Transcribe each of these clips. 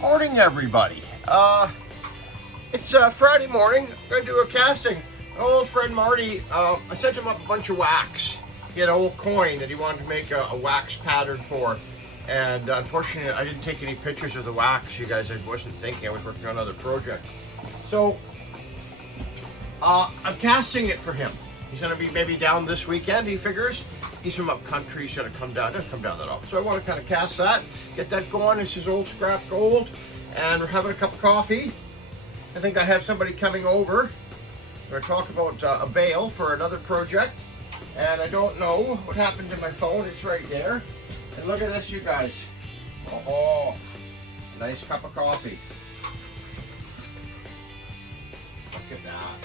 Morning, everybody. It's Friday morning. I'm going to do a casting. My old friend Marty, I sent him up a bunch of wax. He had an old coin that he wanted to make a wax pattern for. And unfortunately, I didn't take any pictures of the wax. You guys, I wasn't thinking. I was working on another project. So, I'm casting it for him. He's going to be maybe down this weekend, he figures. He's from up country. He's going to come down. Doesn't come down that often. So I want to kind of cast that, get that going. This is old scrap gold. And we're having a cup of coffee. I think I have somebody coming over. We're going to talk about a bale for another project. And I don't know what happened to my phone. It's right there. And look at this, you guys. Oh, nice cup of coffee. Look at that.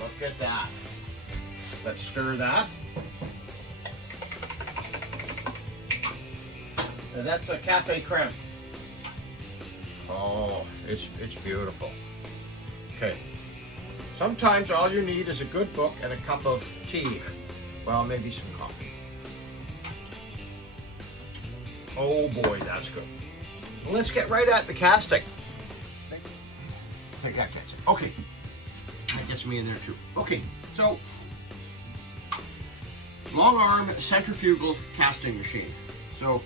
Look at that. Let's stir that. And that's a cafe creme. Oh, it's beautiful. Okay. Sometimes all you need is a good book and a cup of tea. Well, maybe some coffee. Oh boy, that's good. Well, let's get right at the casting. I think that gets it. Okay. That gets me in there too. Okay, so long arm centrifugal casting machine. So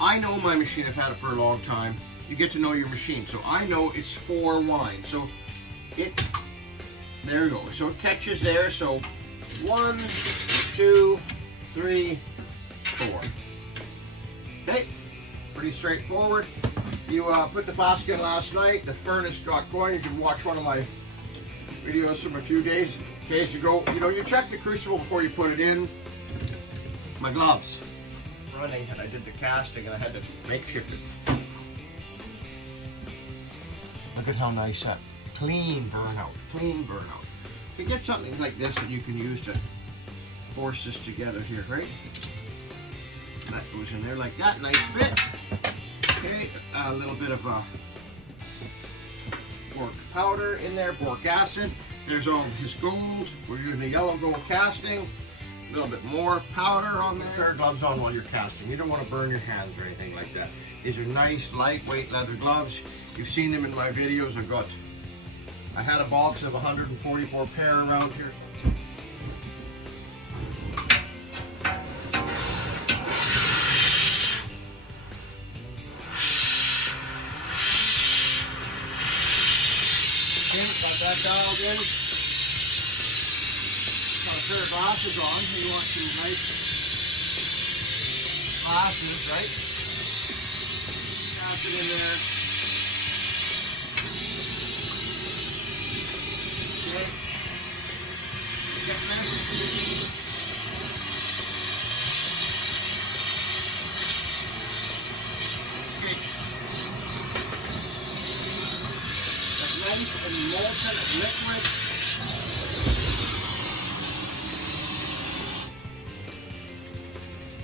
I know my machine, I've had it for a long time. You get to know your machine. So I know it's 4 wine. So there you go. So it catches there. So 1, 2, 3, 4. Okay, pretty straightforward. You put the flask in last night. The furnace got going. You can watch one of my videos from a few days ago. You know, you check the crucible before you put it in. My gloves running, and I did the casting, and I had to makeshift it. Look at how nice that clean burnout, clean burnout. You get something like this that you can use to force this together here, right? That goes in there like that, nice fit. Okay, a little bit of boric powder in there, boric acid. There's all his gold. We're using a yellow gold casting. A little bit more powder on there. Wear gloves on while you're casting. You don't want to burn your hands or anything like that. These are nice, lightweight leather gloves. You've seen them in my videos. I had a box of 144 pair around here. Got that dialed in. Got a pair of glasses on. You want some nice glasses, right? Tap it in there. Okay. Getting this. Okay. And molten liquid.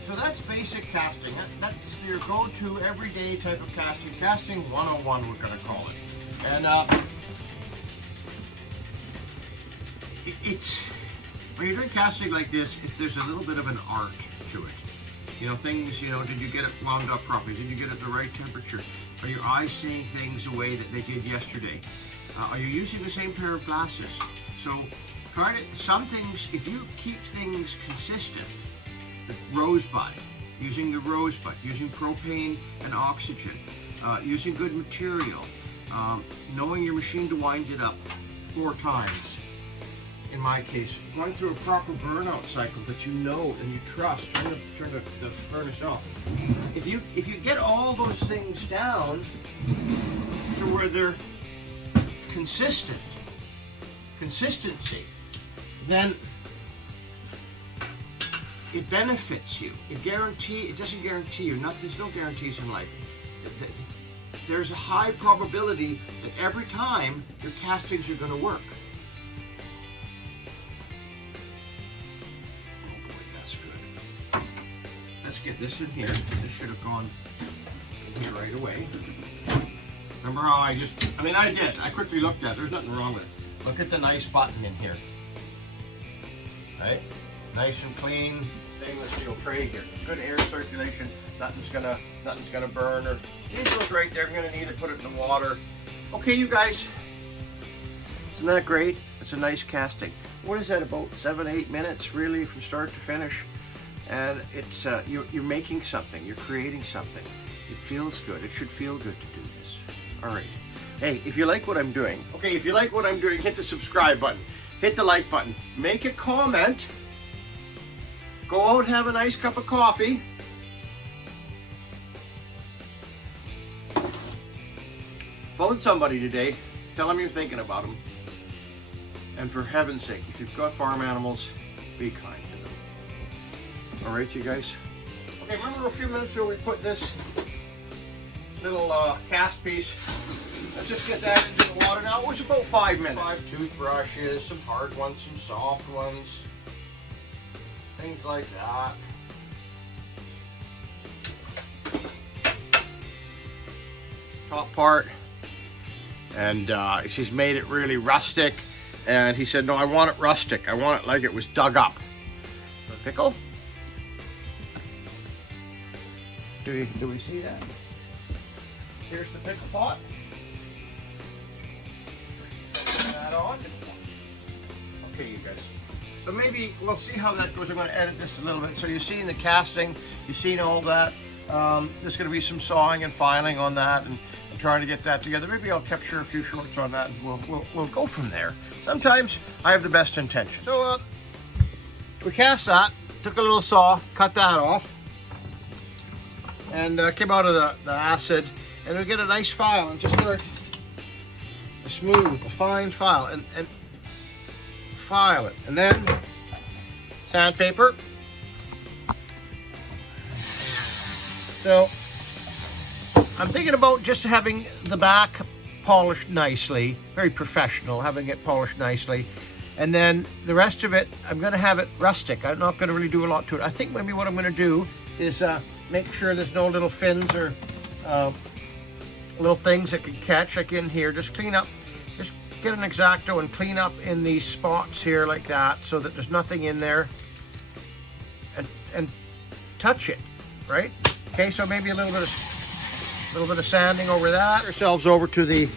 So that's basic casting. That's your go-to everyday type of casting. Casting 101, we're going to call it. And it's when you're doing casting like this, there's a little bit of an art to it. You know, things, you know, did you get it wound up properly? Did you get it the right temperature? Are your eyes seeing things the way that they did yesterday? Are you using the same pair of glasses? So some things, if you keep things consistent, the rosebud, using the rosebud, using propane and oxygen, using good material, knowing your machine to wind it up 4 times, in my case, going through a proper burnout cycle that you know and you trust, turn the furnace off. If you get all those things down to where they're consistency, then it benefits you. It doesn't guarantee you nothing. There's no guarantees in life. There's a high probability that every time your castings are going to work. Oh boy, that's good. Let's get this in here. This should have gone in here right away. Remember how I did. I quickly looked at it. There's nothing wrong with it. Look at the nice button in here. Right? Nice and clean stainless steel tray here. Good air circulation. Nothing's gonna burn. Or these ones right there, I'm gonna need to put it in the water. Okay, you guys, isn't that great? It's a nice casting. What is that, about 7-8 minutes really from start to finish? And it's you're making something, you're creating something. It feels good. It should feel good to do this. All right. Hey, if you like what I'm doing, okay, if you like what I'm doing, hit the subscribe button, hit the like button, make a comment, go out and have a nice cup of coffee. Phone somebody today, tell them you're thinking about them. And for heaven's sake, if you've got farm animals, be kind to them. All right, you guys? Okay, remember a few minutes ago we put this little cast piece. Let's just get that into the water now. It was about 5 minutes. 5 toothbrushes, some hard ones, some soft ones, things like that. Top part. And she's made it really rustic. And he said, no, I want it rustic. I want it like it was dug up. The pickle. Do we see that? Here's the pickle pot. Turn that on. Okay, you guys. So maybe we'll see how that goes. I'm going to edit this a little bit. So you've seen the casting. You've seen all that. There's going to be some sawing and filing on that, and trying to get that together. Maybe I'll capture a few shorts on that, and we'll go from there. Sometimes I have the best intentions. So we cast that, took a little saw, cut that off, and came out of the acid, and we get a nice file and just start a smooth, a fine file, and file it, and then sandpaper. So I'm thinking about just having the back polished nicely, very professional, having it polished nicely. And then the rest of it, I'm going to have it rustic. I'm not going to really do a lot to it. I think maybe what I'm going to do is make sure there's no little fins or little things that can catch, like in here. Just clean up, just get an X-Acto and clean up in these spots here like that, so that there's nothing in there. And touch it, right? Okay, so maybe a little bit of sanding over that. Ourselves over to the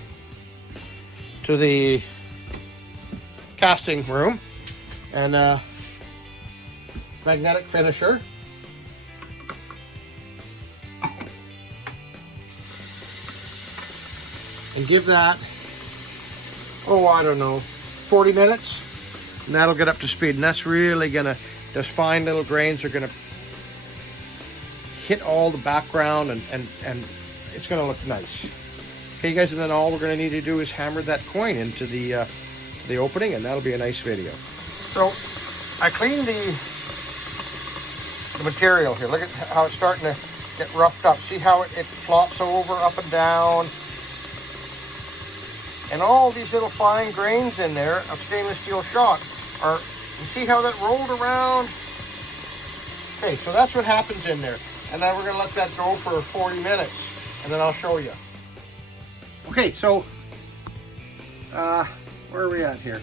casting room, and magnetic finisher. And give that, oh, I don't know, 40 minutes, and that'll get up to speed. And that's really gonna, those fine little grains are gonna hit all the background, and it's gonna look nice. Okay, guys, and then all we're gonna need to do is hammer that coin into the opening, and that'll be a nice video. So I cleaned the material here. Look at how it's starting to get roughed up. See how it flops over, up and down. And all these little fine grains in there of stainless steel shot are, you see how that rolled around? Okay, so that's what happens in there. And now we're gonna let that go for 40 minutes, and then I'll show you. Okay, so, where are we at here?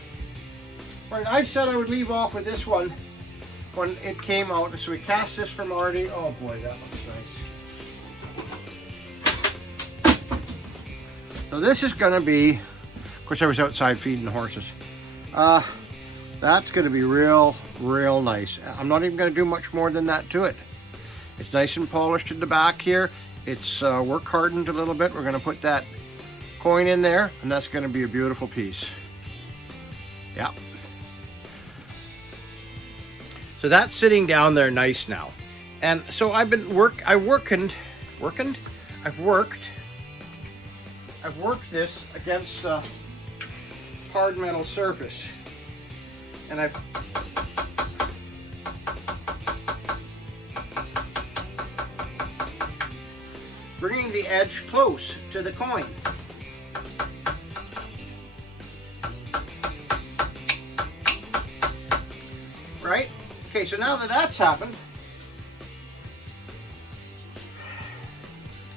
Right, I said I would leave off with this one when it came out. So we cast this for Marty. Oh boy, that looks nice. So this is gonna be, of course I was outside feeding the horses. That's gonna be real nice. I'm not even gonna do much more than that to it. It's nice and polished in the back here. It's work hardened a little bit. We're gonna put that coin in there, and that's gonna be a beautiful piece. Yeah. So that's sitting down there nice now. And so I've worked this against a hard metal surface. And I've bringing the edge close to the coin. Right? Okay, so now that that's happened,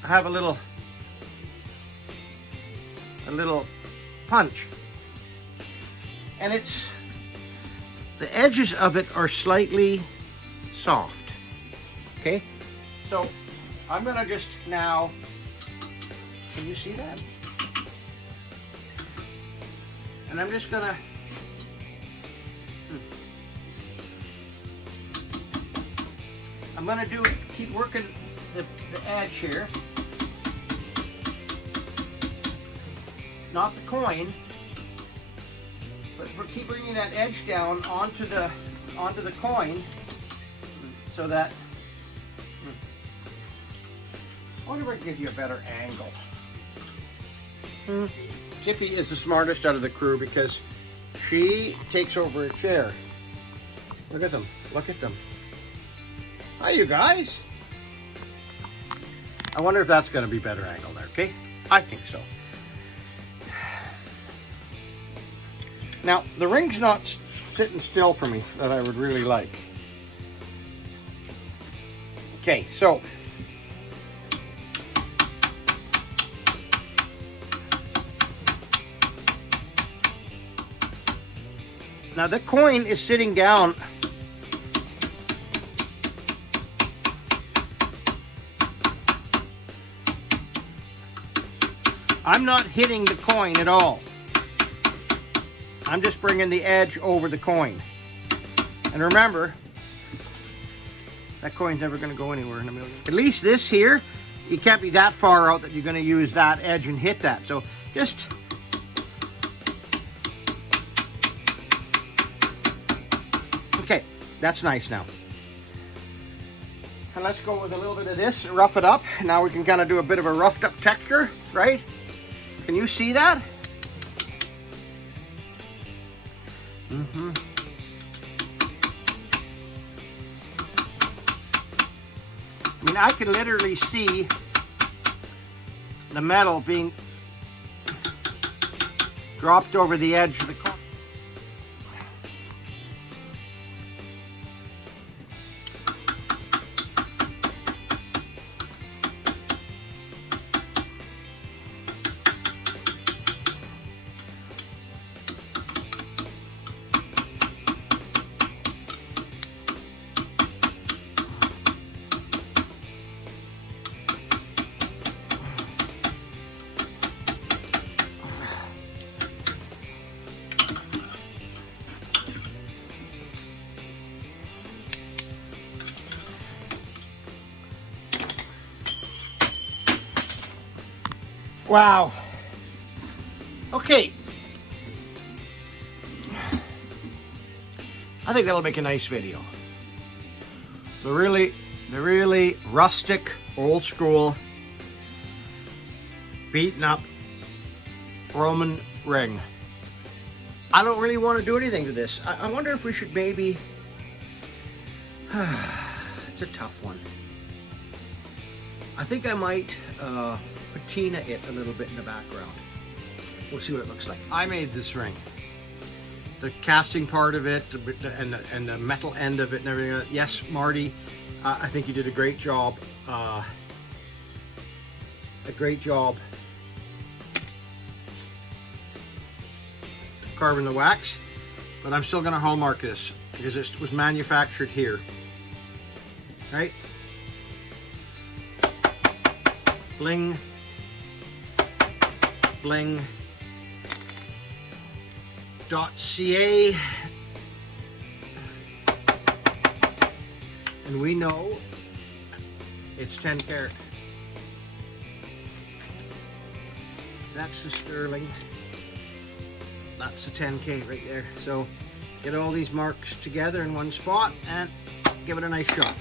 I have a little punch. And the edges of it are slightly soft. Okay? So I'm gonna just now, can you see that? And I'm just gonna, keep working the edge here. Not the coin, but keep bringing that edge down onto the coin so that, I wonder if I can give you a better angle. Tippy is the smartest out of the crew because she takes over a chair. Look at them, look at them. Hi, you guys. I wonder if that's going to be better angle there, okay? I think so. Now, the ring's not sitting still for me that I would really like. Okay, so now the coin is sitting down. I'm not hitting the coin at all. I'm just bringing the edge over the coin. And remember, that coin's never going to go anywhere in a million. At least this here, you can't be that far out that you're going to use that edge and hit that. So just okay, that's nice now. And let's go with a little bit of this, rough it up. Now we can kind of do a bit of a roughed up texture, right? Can you see that? I mean, I can literally see the metal being dropped over the edge of the coin. Wow. Okay. I think that'll make a nice video. The really rustic, old school, beaten up Roman ring. I don't really want to do anything to this. I wonder if we should maybe, it's a tough one. I think I might patina it a little bit in the background. We'll see what it looks like. I made this ring. The casting part of it and the metal end of it and everything. Yes, Marty, I think you did a great job. Carving the wax, but I'm still going to hallmark this because it was manufactured here. Right? Bling, bling. .ca, and we know it's 10 karat. That's the sterling. That's the 10K right there. So get all these marks together in one spot and give it a nice shot.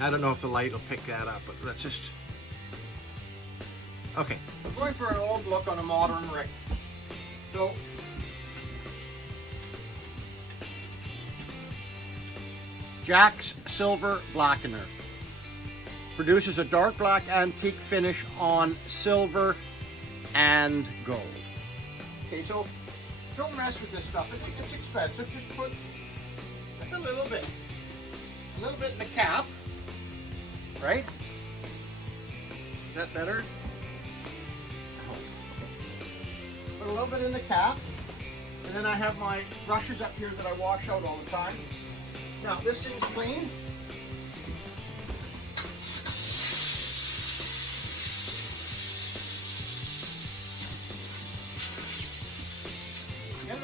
I don't know if the light will pick that up, but let's just... Okay, I'm going for an old look on a modern ring. So, Jack's Silver Blackener produces a dark black antique finish on silver and gold. Okay, so don't mess with this stuff. It's expensive. Just put a little bit in the cap, right? Is that better? Put a little bit in the cap, and then I have my brushes up here that I wash out all the time. Now this thing's clean.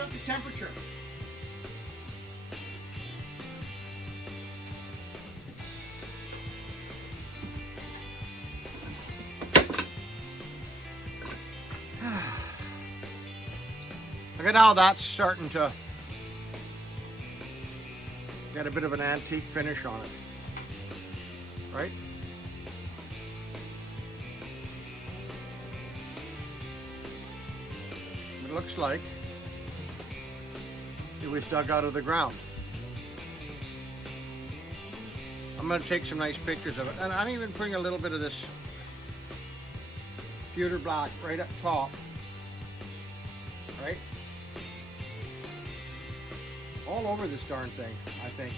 up the temperature. Look at how that's starting to get a bit of an antique finish on it, right? It looks like it was dug out of the ground. I'm going to take some nice pictures of it, and I'm even putting a little bit of this pewter black right up top, right? All over this darn thing, I think.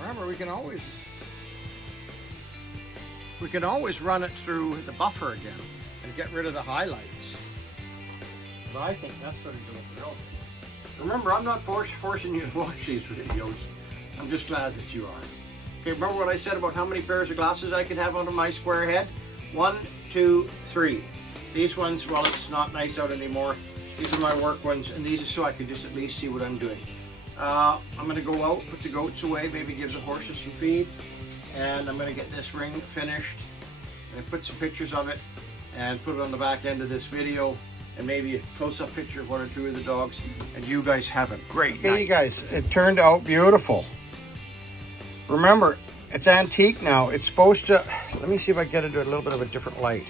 Remember, we can always run it through the buffer again and get rid of the highlights. But I think that's going to do it real. Remember, I'm not forcing you to watch these videos. I'm just glad that you are. Okay, remember what I said about how many pairs of glasses I could have under my square head? 1, 2, 3. These ones, well, it's not nice out anymore. These are my work ones, and these are so I can just at least see what I'm doing. I'm going to go out, put the goats away, maybe give the horses some feed, and I'm going to get this ring finished and put some pictures of it and put it on the back end of this video, and maybe a close-up picture of 1 or 2 of the dogs, and you guys have a great night. Hey guys, it turned out beautiful. Remember, it's antique now. It's supposed to, let me see if I get into a little bit of a different light.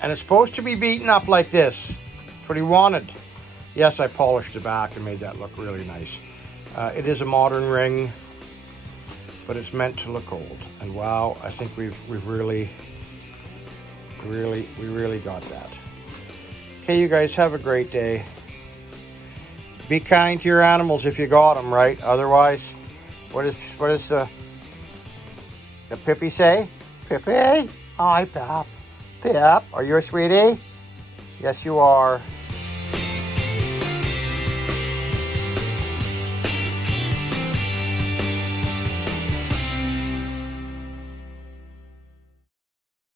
And it's supposed to be beaten up like this. That's what he wanted. Yes, I polished the back and made that look really nice. It is a modern ring, but it's meant to look old. And wow, I think we really got that. Okay, you guys have a great day. Be kind to your animals if you got them, right? Otherwise, what does the Pippi say? Pippi? Hi, Pap. Pip, are you a sweetie? Yes, you are.